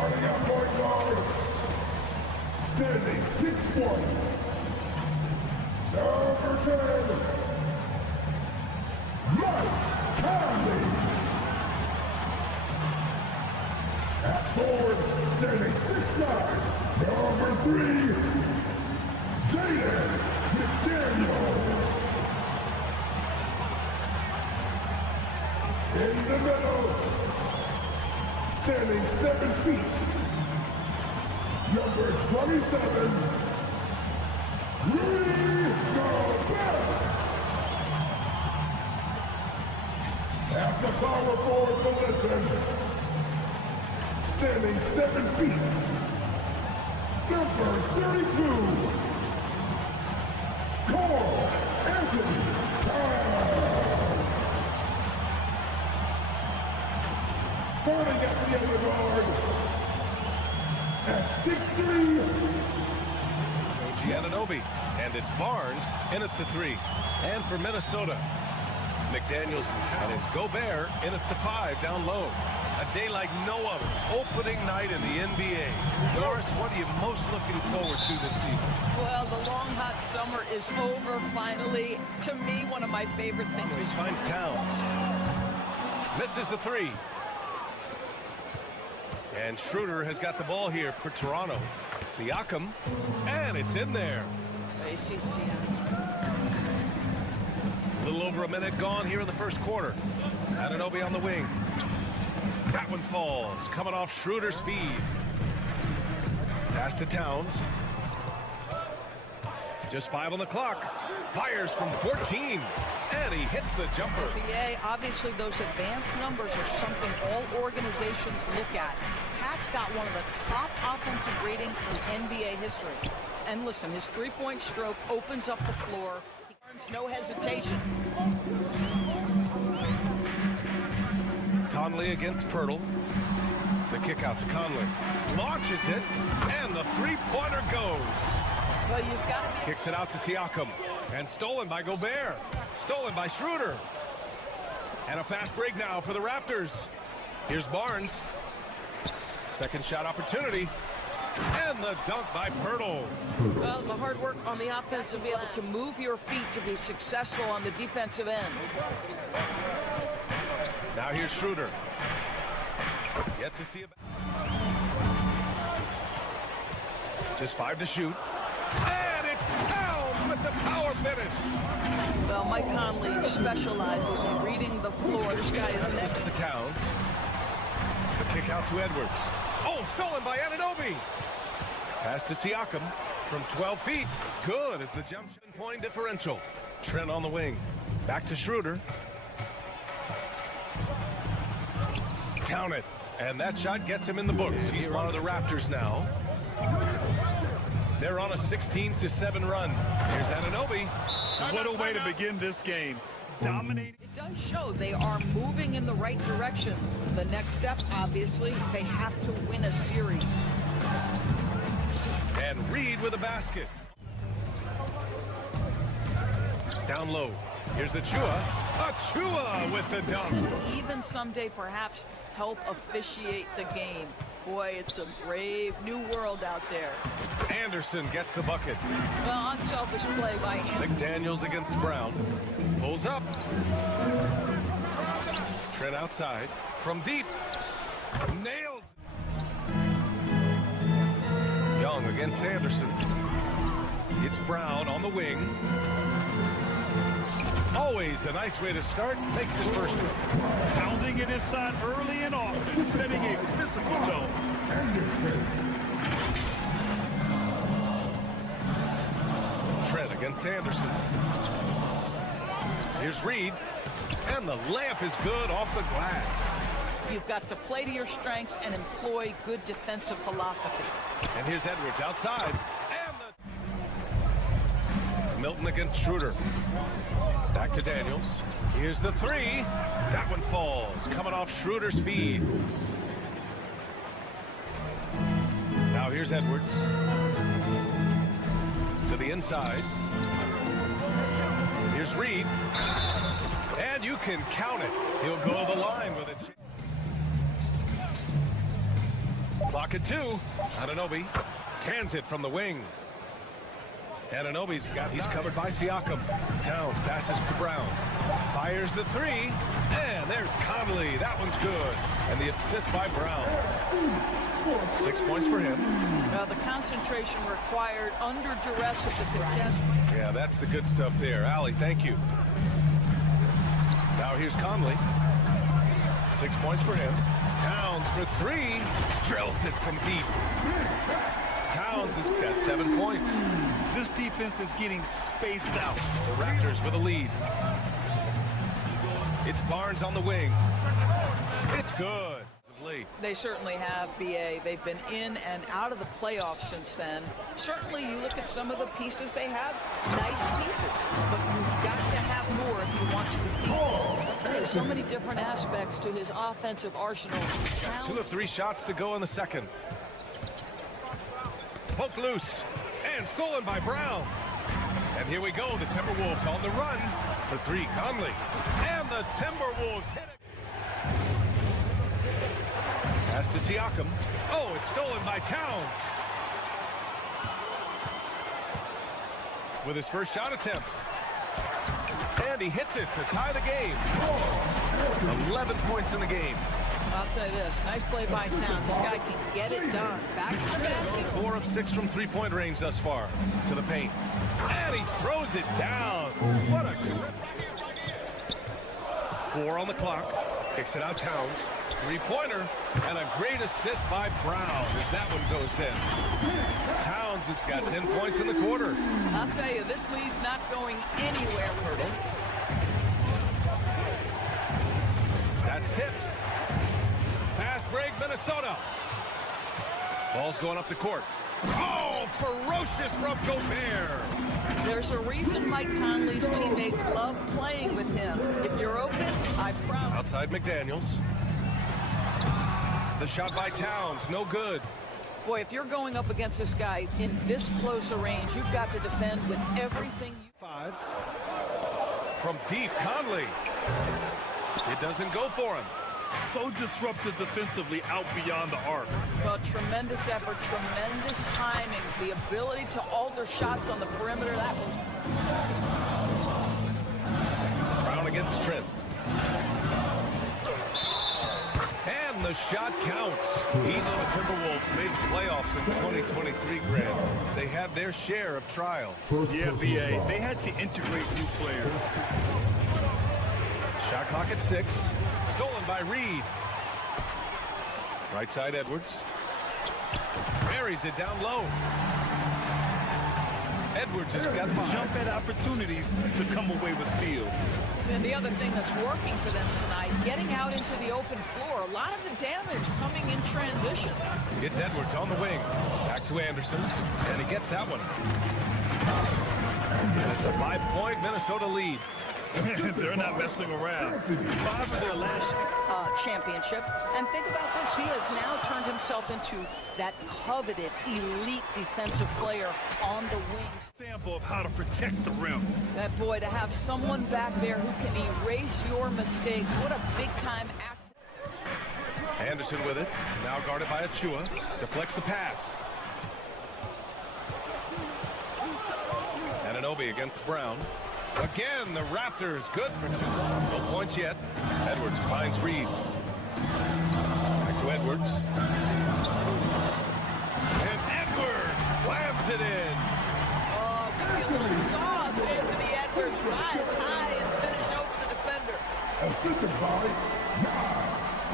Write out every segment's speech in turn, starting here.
Starting at point guard, standing 6'1", number 10, Mike Conley. At forward, standing 6'9", number 3, Jaden McDaniels. In the middle, standing 7 feet, number 27, Rudy Gobert. At the power forward position, standing 7 feet, number 32, Carl Anthony Towns. Starting at the other guard, at 6'3", Giannonobi, and it's Barnes in at the 3. And for Minnesota, McDaniels and it's Gobert in at the 5 down low. A day like no other, opening night in the NBA. Doris, what are you most looking forward to this season? Well, the long, hot summer is over finally. To me, one of my favorite things is... Finds Towns. Misses the 3. And Schroeder has got the ball here for Toronto. Siakam, and it's in there. A little over a minute gone here in the first quarter. Anunoby on the wing. That one falls, coming off Schroeder's feed. Pass to Towns. Just 5 on the clock. Fires from 14, and he hits the jumper. NBA, obviously those advanced numbers are something all organizations look at. Pat's got one of the top offensive ratings in NBA history. And listen, his three-point stroke opens up the floor. He earns no hesitation. Conley against Pirtle. The kick out to Conley. Launches it, and the three-pointer goes. Well, you've got to be... Kicks it out to Siakam. And stolen by Gobert. Stolen by Schroeder. And a fast break now for the Raptors. Here's Barnes. Second shot opportunity. And the dunk by Pirtle. Well, the hard work on the offense to be able to move your feet to be successful on the defensive end. Now here's Schroeder. Yet to see it. Just 5 to shoot. And it's Towns with the power finish. Well, Mike Conley specializes in reading the floor. This guy is next to Towns. The kick out to Edwards. Oh, stolen by Anunoby. Pass to Siakam from 12 feet. Good as the jump point differential. Trent on the wing. Back to Schroeder. Count it. And that shot gets him in the books. Here are the Raptors now. They're on a 16-7 run. Here's Anunoby. What a way to begin this game. Dominating. It does show they are moving in the right direction. The next step, obviously, they have to win a series. And Reed with a basket. Down low. Here's Achua. Achua with the dunk. Even someday, perhaps, help officiate the game. Boy, it's a brave new world out there. Anderson gets the bucket. Well, unselfish play by Anderson. McDaniels against Brown. Pulls up. Trent outside. From deep. Nails. Young against Anderson. It's Brown on the wing. Always a nice way to start. Makes his first one. Pounding it inside early and often, setting a physical tone. Trent against Anderson. Here's Reed. And the layup is good off the glass. You've got to play to your strengths and employ good defensive philosophy. And here's Edwards outside. And the... Milton against Schroeder. Back to Daniels. Here's the 3. That one falls. Coming off Schroeder's feed. Now here's Edwards. To the inside. Here's Reed. And you can count it. He'll go to the line with it. Clock at 2. Anunoby cans it from the wing. Anunoby's covered by Siakam. Towns passes to Brown. Fires the 3. And there's Conley. That one's good. And the assist by Brown. 6 points for him. The concentration required under duress of the contest. Yeah, that's the good stuff there. Allie, thank you. Now here's Conley. 6 points for him. Towns for 3. Drills it from deep. Towns has got 7 points. This defense is getting spaced out. The Raptors with a lead. It's Barnes on the wing. It's good. They certainly have, BA. They've been in and out of the playoffs since then. Certainly, you look at some of the pieces they have, nice pieces, but you've got to have more if you want to compete. I'll tell you, so many different aspects to his offensive arsenal. 2 of 3 shots to go in the second. Poke loose and stolen by Brown. And here we go, the Timberwolves on the run for 3. Conley and the Timberwolves hit it. Pass to Siakam. Oh, it's stolen by Towns. With his first shot attempt. And he hits it to tie the game. 11 points in the game. I'll tell you this, nice play by Towns. This guy can get it done. Back to the basket. 4 of 6 from three-point range thus far. To the paint. And he throws it down. What a terrific. 4 on the clock. Kicks it out Towns. Three-pointer. And a great assist by Brown as that one goes in. Towns has got 10 points in the quarter. I'll tell you, this lead's not going anywhere for this. That's tipped. Fast break, Minnesota. Ball's going up the court. Oh, ferocious from Gobert. There's a reason Mike Conley's teammates love playing with him. If you're open, I promise. Outside McDaniels. The shot by Towns, no good. Boy, if you're going up against this guy in this close a range, you've got to defend with everything. 5. From deep, Conley. It doesn't go for him. So disruptive defensively out beyond the arc. Well, tremendous effort, tremendous timing, the ability to alter shots on the perimeter. That was Brown against Trent. And the shot counts. East the Timberwolves made the playoffs in 2023, Grant. They had their share of trials. Yeah, BA. They had to integrate new players. Shot clock at 6. Stolen by Reed. Right side Edwards. Buries it down low. Edwards has got 5. Jump at opportunities to come away with steals. And the other thing that's working for them tonight, getting out into the open floor. A lot of the damage coming in transition. It's Edwards on the wing. Back to Anderson. And he gets that one. It's a 5-point Minnesota lead. They're not messing around. 5 of their last championship. And think about this. He has now turned himself into that coveted elite defensive player on the wing. Example of how to protect the rim. That boy, to have someone back there who can erase your mistakes. What a big-time asset. Anderson with it. Now guarded by Achua. Deflects the pass. Anunoby against Brown. Again, the Raptors good for 2. No points yet. Edwards finds Reed. Back to Edwards. And Edwards slams it in. Oh, give me a little sauce, Anthony Edwards. Rise high and finish over the defender. Assisted by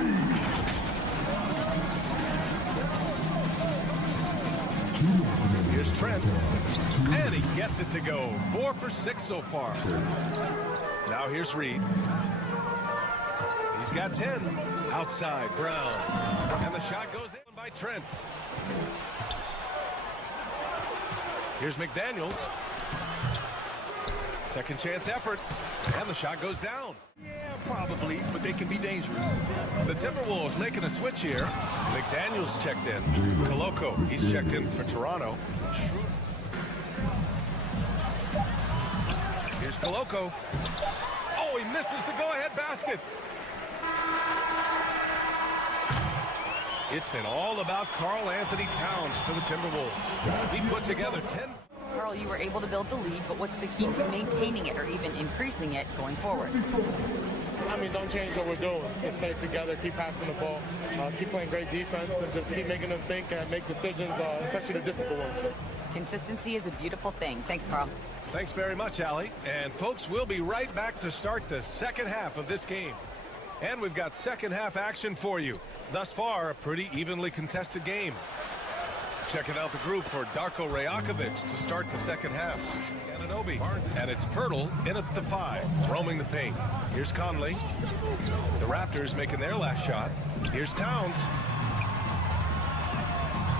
Reed. Here's Trent. And he gets it to go. 4 for 6 so far. Now here's Reed. He's got 10. Outside, Brown. And the shot goes in by Trent. Here's McDaniels. Second chance effort. And the shot goes down. Yeah, probably, but they can be dangerous. The Timberwolves making a switch here. McDaniels checked in. Koloko, he's checked in for Toronto. Here's Koloko. Oh, he misses the go-ahead basket. It's been all about Karl Anthony Towns for the Timberwolves. He put together 10. Karl, you were able to build the lead, but what's the key to maintaining it or even increasing it going forward? I mean, don't change what we're doing. Just stay together, keep passing the ball, keep playing great defense, and just keep making them think and make decisions, especially the difficult ones. Consistency is a beautiful thing. Thanks, Karl. Thanks very much, Allie. And folks, we'll be right back to start the second half of this game. And we've got second half action for you. Thus far, a pretty evenly contested game. Checking out the group for Darko Rajakovic to start the second half. Anunoby, and it's Pirtle in at the 5, roaming the paint. Here's Conley. The Raptors making their last shot. Here's Towns.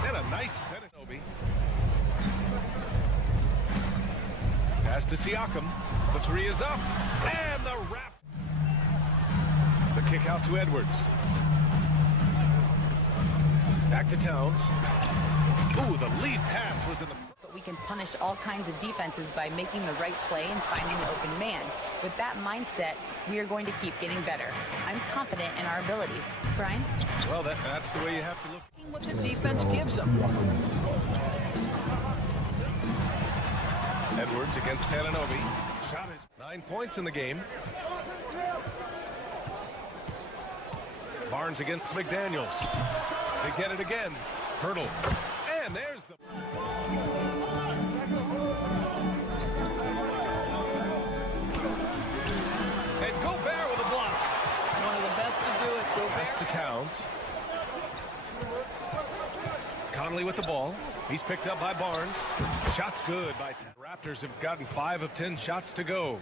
And a nice finish. Anunoby. Pass to Siakam. The 3 is up. And the The kick out to Edwards. Back to Towns. Ooh, the lead pass was in the... But we can punish all kinds of defenses by making the right play and finding the open man. With that mindset, we are going to keep getting better. I'm confident in our abilities. Brian? Well, that's the way you have to look. What the defense gives them. Edwards against Anunoby. Shot is 9 points in the game. Barnes against McDaniels. They get it again. Pirtle. And there's the... And Gobert with a block. One of the best to do it. Pass to Towns. Conley with the ball. He's picked up by Barnes. Shot's good by Raptors have gotten 5 of 10 shots to go.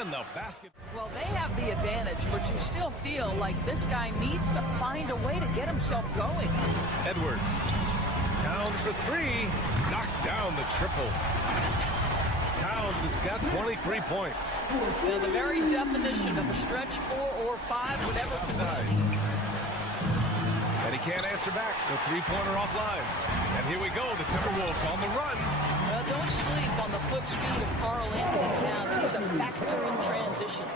And the basket. Well, they have the advantage, but you still feel like this guy needs to find a way to get himself going. Edwards. Towns for 3. Knocks down the triple. Towns has got 23 points. Now, the very definition of a stretch 4 or 5, whatever position. And he can't answer back. The three-pointer offline. And here we go. The Timberwolves on the run. Well, don't sleep on the foot speed of Karl Anthony Towns. He's a factor in transition.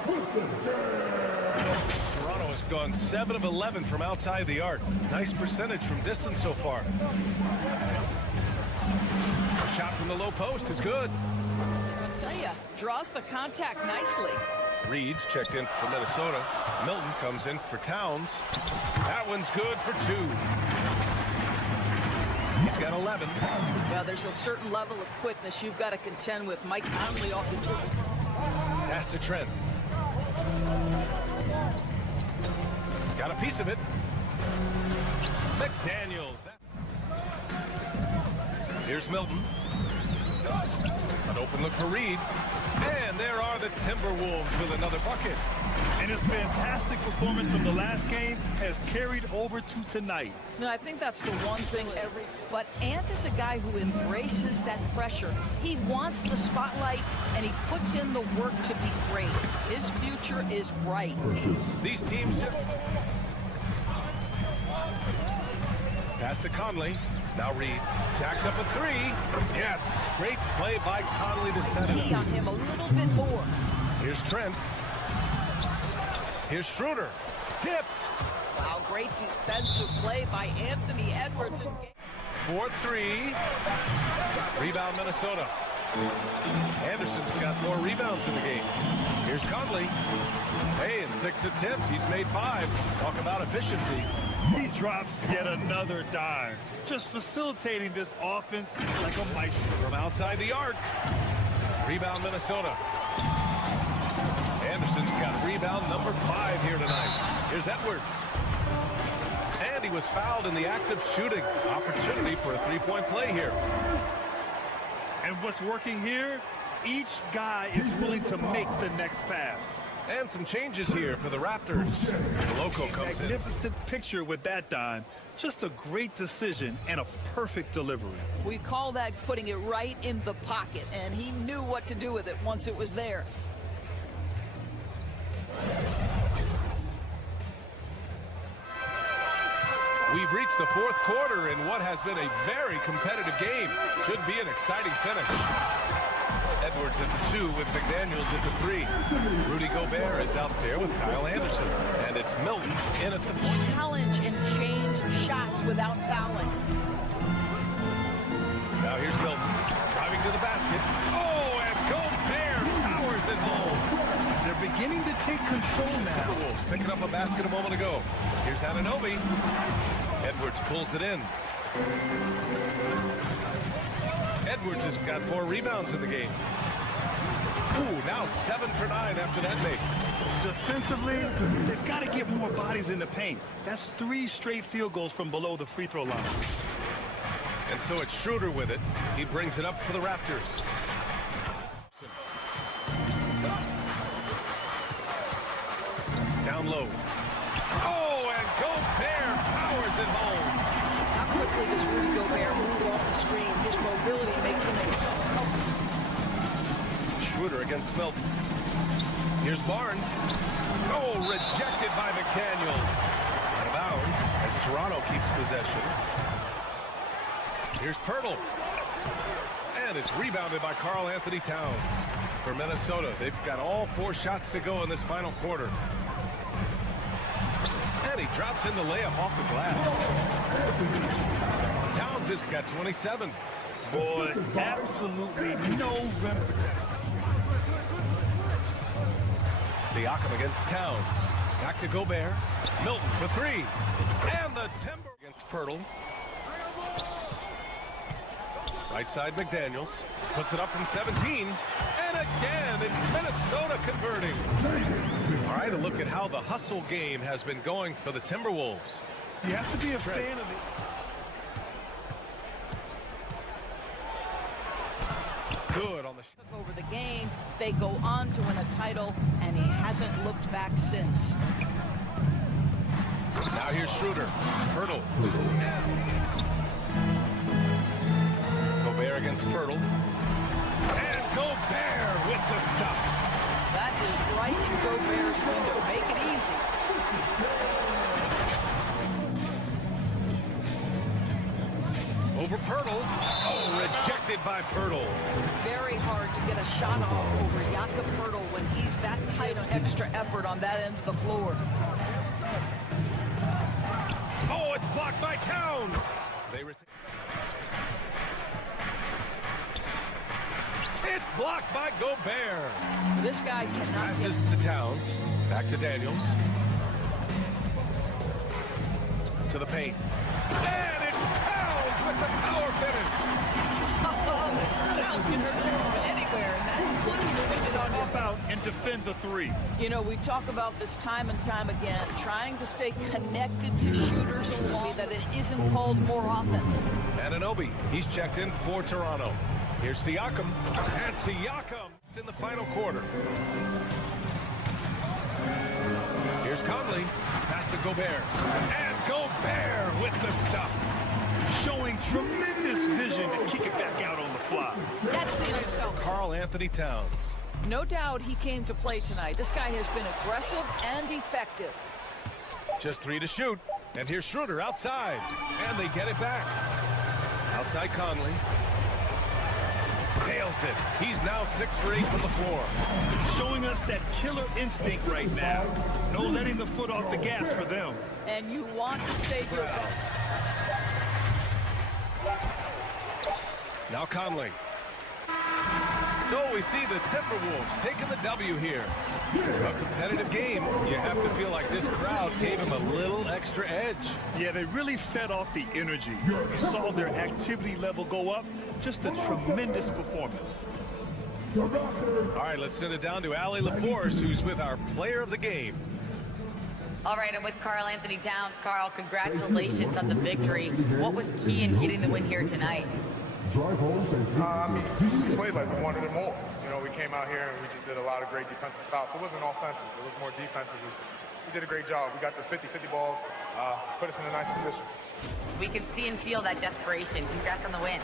Toronto has gone 7 of 11 from outside the arc. Nice percentage from distance so far. A shot from the low post is good. I'll tell you, draws the contact nicely. Reed's checked in for Minnesota. Milton comes in for Towns. That one's good for 2. He's got 11. Well, there's a certain level of quickness you've got to contend with. Mike Conley off the dribble. Pass to Trent. Got a piece of it. McDaniels. Here's Milton. An open look for Reed. And there are the Timberwolves with another bucket. And his fantastic performance from the last game has carried over to tonight. No, I think that's the one thing but Ant is a guy who embraces that pressure. He wants the spotlight, and he puts in the work to be great. His future is bright. These teams just... Pass to Conley. Now Reed jacks up a 3. Yes, great play by Conley to set it Key on him a little bit more. Here's Trent. Here's Schroeder. Tipped. Wow, great defensive play by Anthony Edwards. 4-3. Rebound Minnesota. Anderson's got 4 rebounds in the game. Here's Conley. Hey, in 6 attempts, he's made 5. Talk about efficiency. He drops yet another dime, just facilitating this offense like a maestro. From outside the arc. Rebound Minnesota. Anderson's got rebound number 5 here tonight. Here's Edwards. And he was fouled in the act of shooting. Opportunity for a 3-point play here. And what's working here? Each guy is willing to make the next pass. And some changes here for the Raptors. The local comes in. Magnificent picture with that dime. Just a great decision and a perfect delivery. We call that putting it right in the pocket, and he knew what to do with it once it was there. We've reached the fourth quarter in what has been a very competitive game. Should be an exciting finish. Edwards at the 2 with McDaniels at the 3. Rudy Gobert is out there with Kyle Anderson. And it's Milton in at the Challenge and change shots without fouling. Now here's Milton driving to the basket. Oh, and Gobert powers it home. They're beginning to take control now. Timberwolves picking up a basket a moment ago. Here's Anunoby. Edwards pulls it in. Edwards has got 4 rebounds in the game. Ooh, now 7 for 9 after that make. Defensively, they've got to get more bodies in the paint. That's 3 straight field goals from below the free throw line. And so it's Schroeder with it. He brings it up for the Raptors. Down low. Oh, and Gobert powers it home. How quickly does Rudy Gobert move off the screen? His mobility makes him a tough. Schroeder against Milton. Here's Barnes. Oh, rejected by McDaniels. Out of bounds as Toronto keeps possession. Here's Pirtle. And it's rebounded by Karl Anthony Towns. For Minnesota, they've got all 4 shots to go in this final quarter. And he drops in the layup off the glass. Towns has got 27. Boy, absolutely no rim protection. Siakam against Towns. Back to Gobert. Milton for 3. And the Timber against Pirtle. Right side McDaniels. Puts it up from 17. And again, it's Minnesota converting. All right, a look at how the hustle game has been going for the Timberwolves. You have to be a fan of the... Good on the Over the game, they go on to win a title, and he hasn't looked back since. Now here's Schroeder. Pirtle. Gobert against Pirtle. And Gobert with the stuff. That is right in Gobert's window. Make it easy. Over Pirtle. Oh, rejected by Pirtle. Very hard to get a shot off over Jakob Pirtle when he's that tight on extra effort on that end of the floor. Oh, it's blocked by Towns. They retain. It's blocked by Gobert. This guy cannot Passes to Towns. Back to Daniels. To the paint. And it's Towns with the power finish. Oh, Mr. Towns can hurt you from anywhere, and that includes doing it on Pop out and defend the 3. You know, we talk about this time and time again, trying to stay connected to shooters along that it isn't called more often. Anunoby, he's checked in for Toronto. Here's Siakam, and Siakam in the final quarter. Here's Conley, pass to Gobert, and Gobert with the stuff. Showing tremendous vision to kick it back out on the fly. That's the himself. Karl Anthony Towns. No doubt he came to play tonight. This guy has been aggressive and effective. Just 3 to shoot, and here's Schroeder outside, and they get it back. Outside Conley. Nails it. He's now 6 for 8 from the floor. Showing us that killer instinct right now. No letting the foot off the gas for them. And you want to save your best. Now Conley. So we see the Timberwolves taking the W here. A competitive game. You have to feel like this crowd gave him a little extra edge. Yeah, they really fed off the energy. Saw their activity level go up. Just a tremendous performance. All right, let's send it down to Allie LaForce, who's with our player of the game. All right, I'm with Karl Anthony Towns. Karl, congratulations on the victory. What was key in getting the win here tonight? Drive home safely. We just played like we wanted it more. You know, we came out here and we just did a lot of great defensive stops. It wasn't offensive. It was more defensively. We did a great job. We got those 50-50 balls, put us in a nice position. We can see and feel that desperation. Congrats on the win.